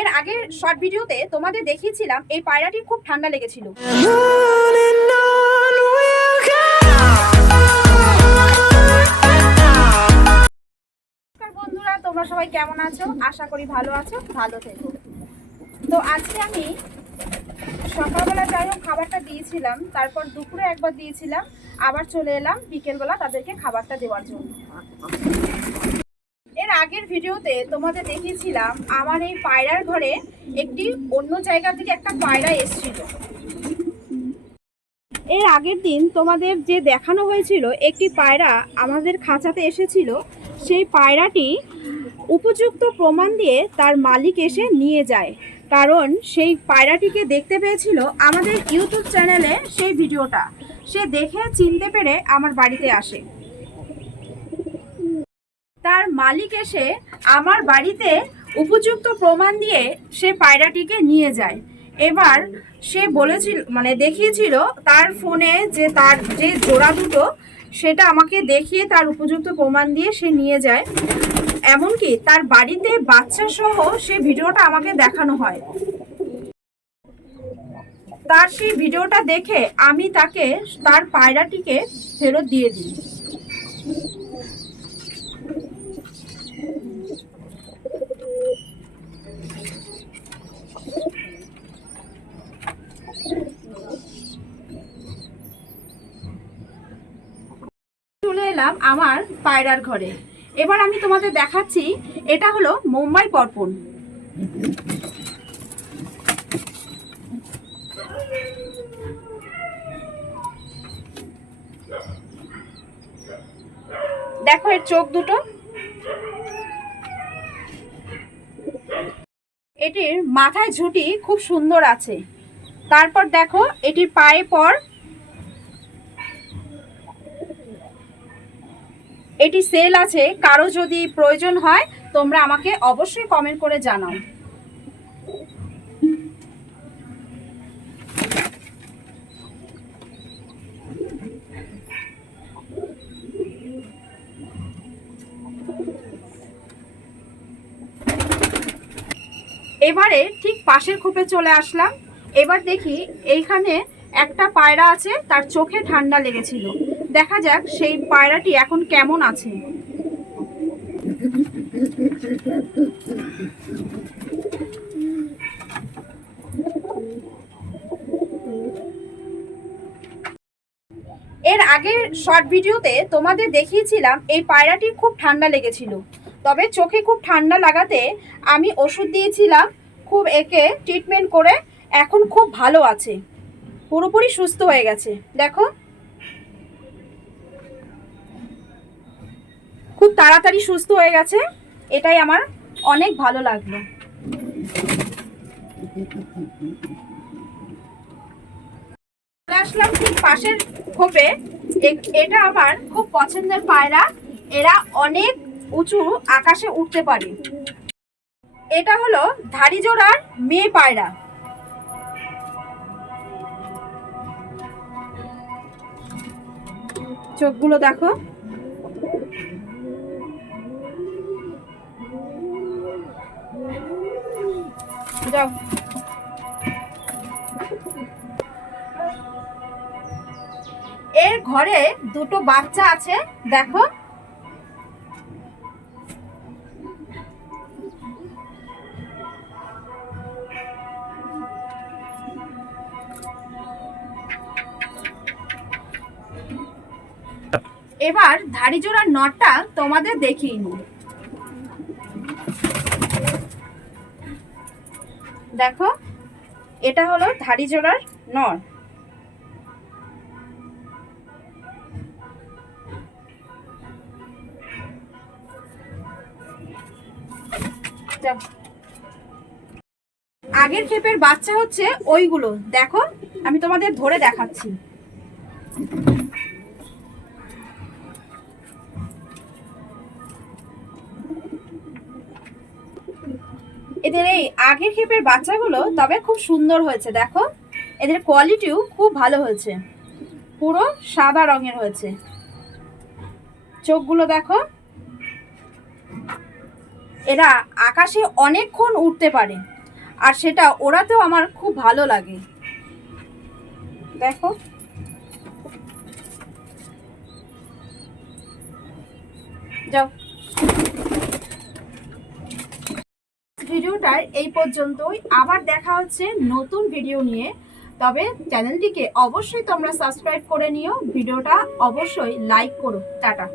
এর আগের শর্ট ভিডিওতে তোমাদের দেখিয়েছিলাম এই পায়রাটির খুব ঠান্ডা লেগেছিল। বন্ধুরা, তোমরা সবাই কেমন আছো? আশা করি ভালো আছো, ভালো থেকো। তো আজকে আমি সকালবেলা যাই হোক খাবারটা দিয়েছিলাম, তারপর দুপুরে একবার দিয়েছিলাম, আবার চলে এলাম বিকেলবেলা তাদেরকে খাবারটা দেওয়ার জন্য। এর আগের ভিডিওতে তোমাদের দেখিয়েছিলাম আমার এই পায়রার ঘরে একটি অন্য জায়গা থেকে একটা পায়রা এসেছিল। এর আগের দিন তোমাদের যে দেখানো হয়েছিল একটি পায়রা আমাদের খাঁচাতে এসেছিল, সেই পায়রাটি উপযুক্ত প্রমাণ দিয়ে তার মালিক এসে নিয়ে যায়, কারণ সেই পায়রাটিকে দেখতে পেয়েছিল আমাদের ইউটিউব চ্যানেলে সেই ভিডিওটা। সে দেখে চিনতে পেরে আমার বাড়িতে আসে। তার মালিক এসে আমার বাড়িতে উপযুক্ত প্রমাণ দিয়ে সে পায়রাটিকে নিয়ে যায়। এবার সে বলেছিল, দেখিয়েছিল তার ফোনে যে তার যে জোড়া দুটো, সেটা আমাকে দেখিয়ে তার উপযুক্ত প্রমাণ দিয়ে সে নিয়ে যায়। এমনকি তার বাড়িতে বাচ্চা সহ সে ভিডিওটা আমাকে দেখানো হয়। তার সেই ভিডিওটা দেখে আমি তাকে তার পায়রাটিকে ফেরত দিয়ে দিই। চলে এলাম আমার পায়রার ঘরে। এবার আমি তোমাদের দেখাচ্ছি, এটা হলো মুম্বাই পরপন। দেখো এর চোখ দুটো, এটির মাথায় ঝুঁটি খুব সুন্দর আছে। তারপর দেখো এটির পায়ে পর, এটি সেল আছে। কারো যদি প্রয়োজন হয় তোমরা আমাকে অবশ্যই কমেন্ট করে জানাও। এবারে ঠিক পাশের খোপে চলে আসলাম। এবার দেখি এইখানে একটা পায়রা আছে, তার চোখে ঠান্ডা লেগেছিল। দেখা যাক সেই পায়রাটি এখন কেমন আছে। এর আগের শর্ট ভিডিওতে তোমাদের দেখিয়েছিলাম এই পায়রাটির খুব ঠান্ডা লেগেছিল, তবে চোখে খুব ঠান্ডা লাগাতে আমি ওষুধ দিয়েছিলাম, খুব একে ট্রিটমেন্ট করে এখন খুব ভালো আছে, পুরোপুরি সুস্থ হয়ে গেছে। দেখো খুব তাড়াতাড়ি সুস্থ হয়ে গেছে, এটাই আমার অনেক ভালো লাগলো। আসলাম ঠিক পাশের খোপে। এটা আমার খুব পছন্দের পায়রা, এরা অনেক উঁচু আকাশে উঠতে পারে। এটা হলো ধাড়ি জোড়ার মেয়ে পায়রা। চোখগুলো দেখো, যাও। এর ঘরে দুটো বাচ্চা আছে, দেখো। এবার ধাড়ি জোড়ার নটটা তোমাদের দেখিয়ে নিই। দেখো এটা হলো ধাড়ি জোড়ার নর। আগের ক্ষেপের বাচ্চা হচ্ছে ওইগুলো, দেখো আমি তোমাদের ধরে দেখাচ্ছি। এদের এই আগের ক্ষেপের বাচ্চাগুলো তবে খুব সুন্দর হয়েছে, দেখো এদের কোয়ালিটিও খুব ভালো হয়েছে, পুরো সাদা রঙের হয়েছে। চোখগুলো দেখো, এরা আকাশে অনেকক্ষণ উঠতে পারে। আর সেটা ওড়াতেও আমার খুব ভালো লাগে। দেখো যাও। ভিডিওটার এই পর্যন্তই, আবার দেখা হচ্ছে নতুন ভিডিও নিয়ে। তবে চ্যানেলটিকে অবশ্যই তোমরা সাবস্ক্রাইব করে নিও, ভিডিওটা অবশ্যই লাইক করো। টাটা।